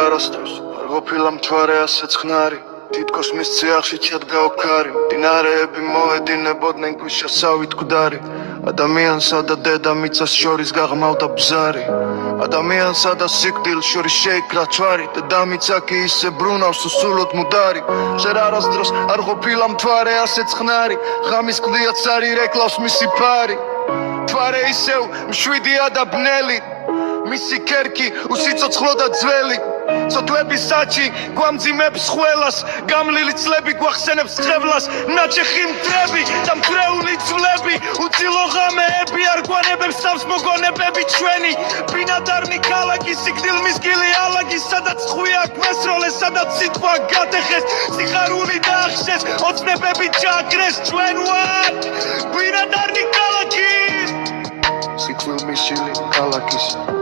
არასდროს არ ყოფილა მთვარე ასეც ხნარი თითქოს მის წიაღში ჩადგა ოქარი მდინარეები მოედინებოდნენ ქვიშასავით გვდარი ადამიანსა და დედამიწას შორის გაღმავდა ბზარი ადამიანსა და სიკვდილს შორის შეიკრა თვარი დედამიწა კი ისე ბრუნავს სულოდ მუდარი შენ არასდროს არ ყოფილა მთვარე ასეც ხნარი ღამის კლდია ცარი რეკლავს მისი ფარი თვარე ისევ მშვიდია და ბნელი მისი ქერქი უსიცოცხლო და ძველი სოთლების საჩი გვამძიმებს ყველას გამლილი წლები გვახსენებს ხევლას ნაჩეხი მტრები და მტრეული ძვლები უცილო ღამეები არ გვანებებს თავს მოგონებები ჩვენი ბინადარნი ქალაქი სიკვდილმის გილი ალაგი სადაც ხვია გვესროლეს სადაც სიტყვა გატეხეს სიხარული დაახშეს ოცნებები ჩაქრეს ჩვენ ვართ ბინადარნი ქალაქი სიკვდილმის გილი ქალაქის